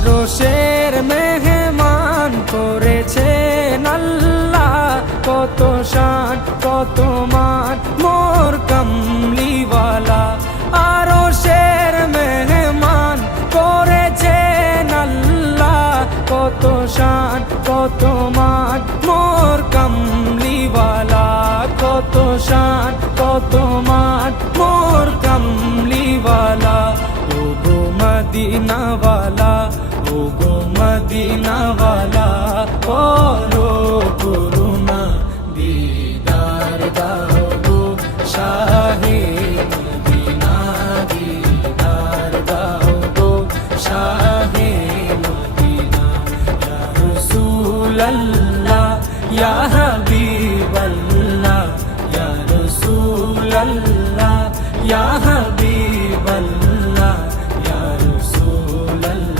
আরশের মেহমান করেছেন আল্লাহ, কত শান কত মান মোর কামলিওয়ালা। আরশের মেহমান করেছেন আল্লাহ, কত শান কত মান মোর কামলিওয়ালা, কত শান কত মান মোর কামলিওয়ালা। ও গো মদিনাওয়ালা, ও গো মদিনাওয়ালা, করো করুণা দিদার দাও গো শাহে মদিনা, দিদার দাও গো শাহে মদিনা। ইয়া রাসূলুল্লাহ ইয়া